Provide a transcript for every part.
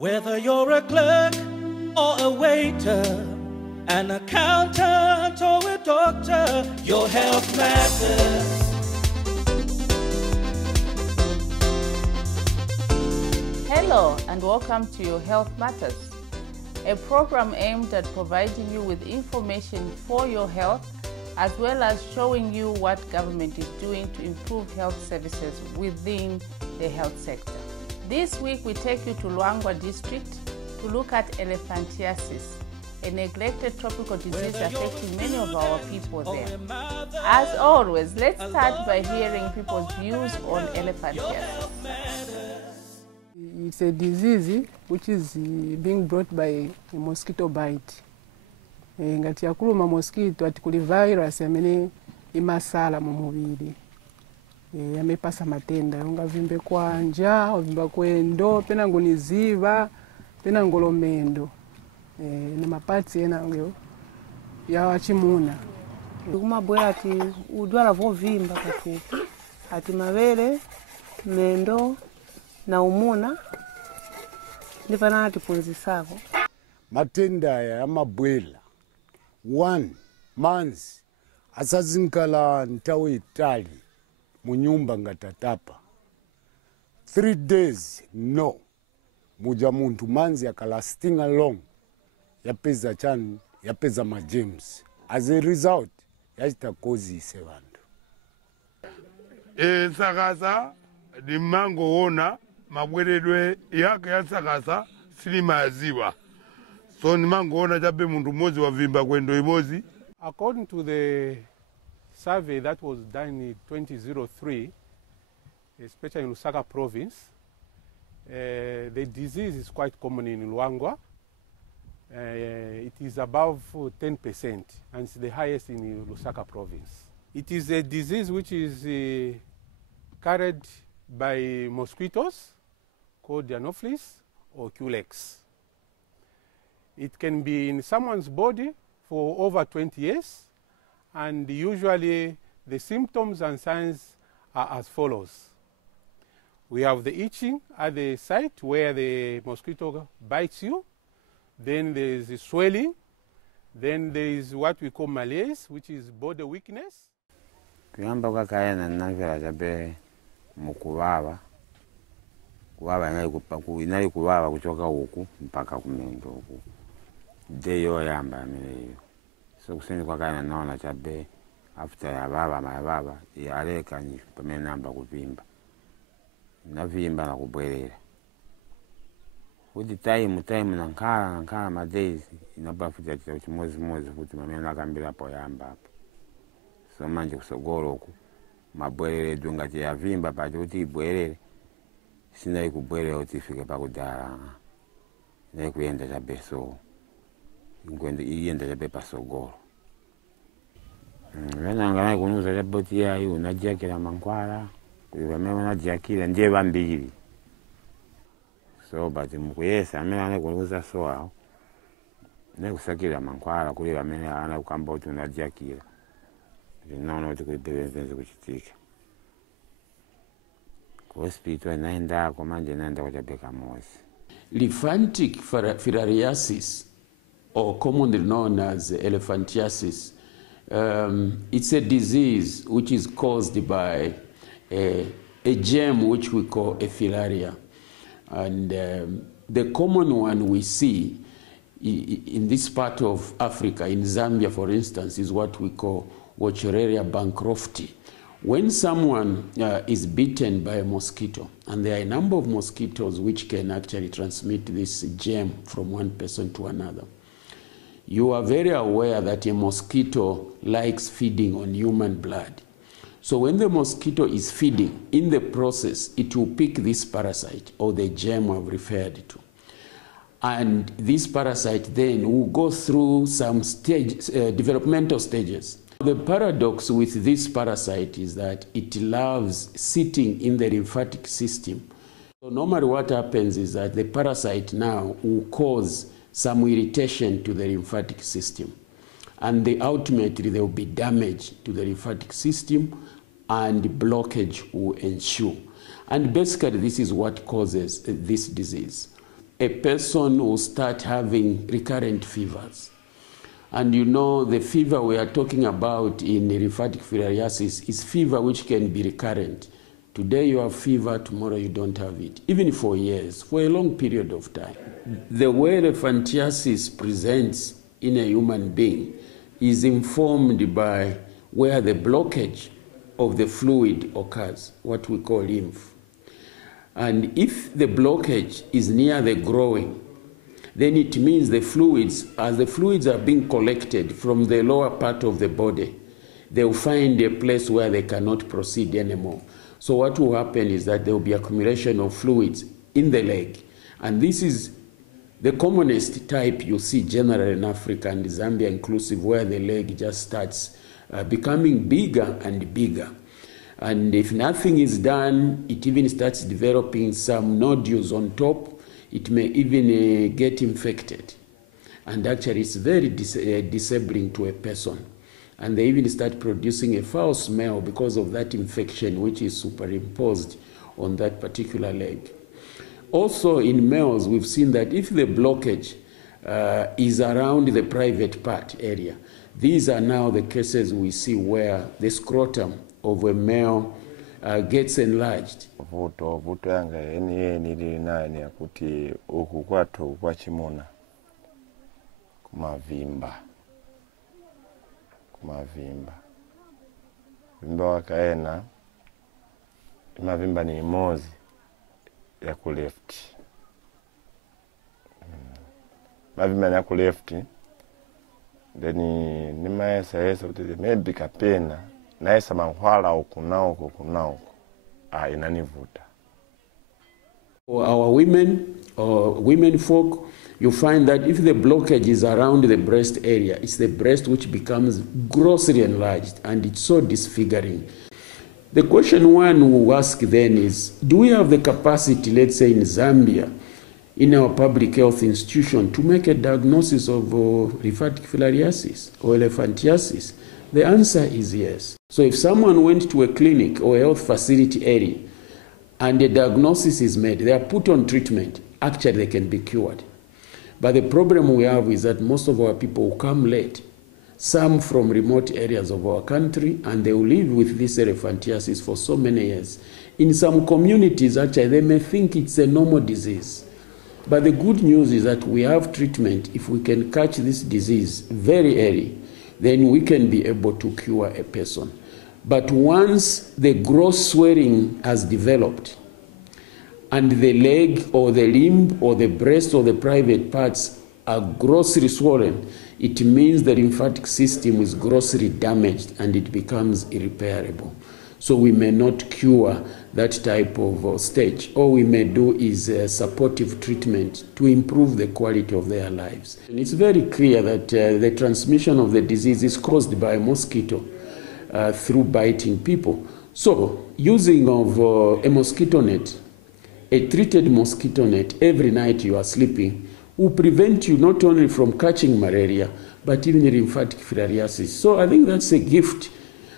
Whether you're a clerk or a waiter, an accountant or a doctor, your health matters. Hello and welcome to Your Health Matters, a program aimed at providing you with information for your health as well as showing you what government is doing to improve health services within the health sector. This week we take you to Luangwa district to look at elephantiasis, a neglected tropical disease affecting many of our people there. As always, let's start by hearing people's views on elephantiasis. It's a disease which is being brought by a mosquito bite. Ngati yakuluma mosquito atikuli virus yamene imasala mu mubiri. Yamepasa matenda yonga vimbe kwa nja, vimba kwendo, pena ngoniziva, pena ngolomendo. Na mapatsi ena ngyo ya wachimuna. Kumabwera ati udwala vovimba katupi. Ati mavere, mendo na umuna ndipana ati punzisako. Matenda ya mabwela. 1 manzi asazinkala ntawe itali munyumba ngatatapa. 3 days no muja muntu manzi akalasting along yapeza chani yapeza ma James. As a result yachita kozi isevandu. Sakasa di mango ona mabweredwe yake ya sakasa silima yaziwa. So ni mango ona jabe muntu mozi wa vimba kwendo imozi. According to the survey that was done in 2003, especially in Lusaka province, the disease is quite common in Luangwa. It is above 10% and it's the highest in Lusaka province. It is a disease which is carried by mosquitoes called Anopheles or Culex. It can be in someone's body for over 20 years, and usually the symptoms and signs are as follows. We have the itching at the site where the mosquito bites you, then there is the swelling, then there is what we call malaise, which is body weakness. Kuyamba kwa kaya na navira jabe mukubaba. Kubaba inali kubaba kuchoka huku mpaka kumendo huku. Deyo yamba mileyo. So kuseni kwa kaya na naona jabe after ya baba yaleka ni pamene namba kuvimba. Navimba na kubwerera. Kuti time nankala ma days inabafuta chimozimozi kuti pamene nakambira po yamba hapo. So manje kusogolo ku mabwerere dunga ya vimba pa kuti ibwerere sina kubwerera kuti fike pa kudala na kuyenda jabe so ngwende iyenda jabe pa sogolo. Ngana kunuza jabe ti yayi unajakira mankwala kuivamema unajakira ndiye bambiri. So but mukuyesa amene anakuuza so awo nekusakira mankwala kuli amene anakukamba kuti unajakira. Ndinoona kuti kuibebenze kuchitika. Ku hospital naenda kwa manje naenda kuchabeka mosi. Elephantic filariasis, or commonly known as elephantiasis, it's a disease which is caused by a germ which we call a filaria. And the common one we see in this part of Africa, in Zambia for instance, is what we call Wuchereria bancrofti. When someone is bitten by a mosquito, and there are a number of mosquitoes which can actually transmit this germ from one person to another, you are very aware that a mosquito likes feeding on human blood. So when the mosquito is feeding, in the process, it will pick this parasite or the germ I've referred to. And this parasite then will go through some developmental stages. The paradox with this parasite is that it loves sitting in the lymphatic system. So normally what happens is that the parasite now will cause some irritation to the lymphatic system. And ultimately there will be damage to the lymphatic system and blockage will ensue. And basically this is what causes this disease. a person will start having recurrent fevers. And you know, the fever we are talking about in lymphatic filariasis is fever which can be recurrent. Today you have fever, tomorrow you don't have it, even for years, for a long period of time. The way elephantiasis presents in a human being is informed by where the blockage of the fluid occurs, what we call lymph. And if the blockage is near the growing, then it means the fluids, as the fluids are being collected from the lower part of the body, they will find a place where they cannot proceed anymore. So what will happen is that there will be accumulation of fluids in the leg. And this is the commonest type you see generally in Africa and Zambia inclusive, where the leg just starts becoming bigger and bigger. And if nothing is done, it even starts developing some nodules on top. It may even get infected. And actually it's very disabling to a person. And they even start producing a foul smell because of that infection which is superimposed on that particular leg. Also in males, we've seen that if the blockage is around the private part area, these are now the cases we see where the scrotum of a male gets enlarged. Vuto yanga eni lili nani akuti ukukwatu kwa chimuna kumavimba vimba wakaena mavimba ni imozi ya kuleft mavimba ya kuleft then ni maesa kuti maybe kapena naesa manhwala ukunauko inanivuta. Our women or women folk, you find that if the blockage is around the breast area, it's the breast which becomes grossly enlarged, and it's so disfiguring. The question one will ask then is, do we have the capacity, let's say in Zambia, in our public health institution, to make a diagnosis of lymphatic filariasis or elephantiasis? The answer is yes. So if someone went to a clinic or a health facility area and a diagnosis is made, they are put on treatment, actually they can be cured. But the problem we have is that most of our people will come late, some from remote areas of our country, and they will live with this elephantiasis for so many years. In some communities, actually, they may think it's a normal disease. But the good news is that we have treatment. If we can catch this disease very early, then we can be able to cure a person. But once the gross swelling has developed, and the leg or the limb or the breast or the private parts are grossly swollen, it means the lymphatic system is grossly damaged and it becomes irreparable. So we may not cure that type of stage. All we may do is supportive treatment to improve the quality of their lives. And it's very clear that the transmission of the disease is caused by a mosquito through biting people. So using of a mosquito net, a treated mosquito net every night you are sleeping will prevent you not only from catching malaria, but even lymphatic filariasis. So I think that's a gift,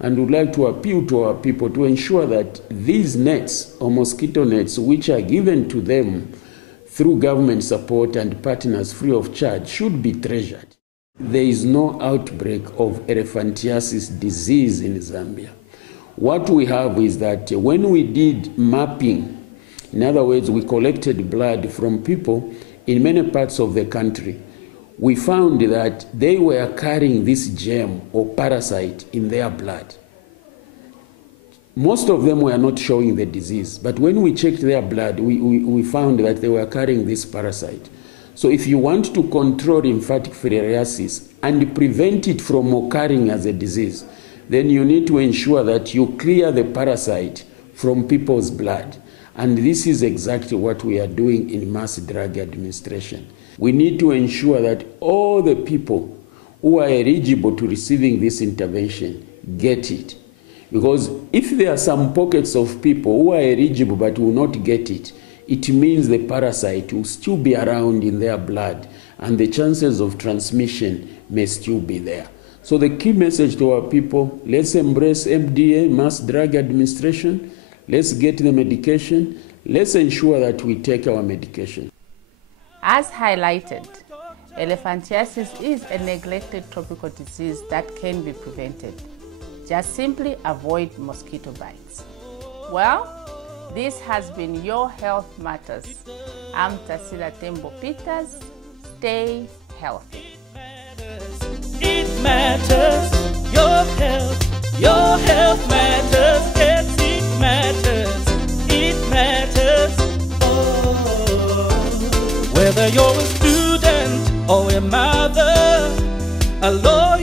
and would like to appeal to our people to ensure that these nets or mosquito nets, which are given to them through government support and partners free of charge, should be treasured. There is no outbreak of elephantiasis disease in Zambia. What we have is that when we did mapping, in other words, we collected blood from people in many parts of the country, we found that they were carrying this germ or parasite in their blood. Most of them were not showing the disease, but when we checked their blood, we found that they were carrying this parasite. So if you want to control lymphatic filariasis and prevent it from occurring as a disease, then you need to ensure that you clear the parasite from people's blood. And this is exactly what we are doing in mass drug administration. We need to ensure that all the people who are eligible to receiving this intervention get it. Because if there are some pockets of people who are eligible but will not get it, it means the parasite will still be around in their blood and the chances of transmission may still be there. So the key message to our people, let's embrace MDA, mass drug administration. Let's get the medication. Let's ensure that we take our medication. As highlighted, elephantiasis is a neglected tropical disease that can be prevented. Just simply avoid mosquito bites. Well, this has been Your Health Matters. I'm Tasila Tembo Peters. Stay healthy. It matters, your health matters, yes, it matters, it matters. Oh, whether you're a student or a mother, a lawyer,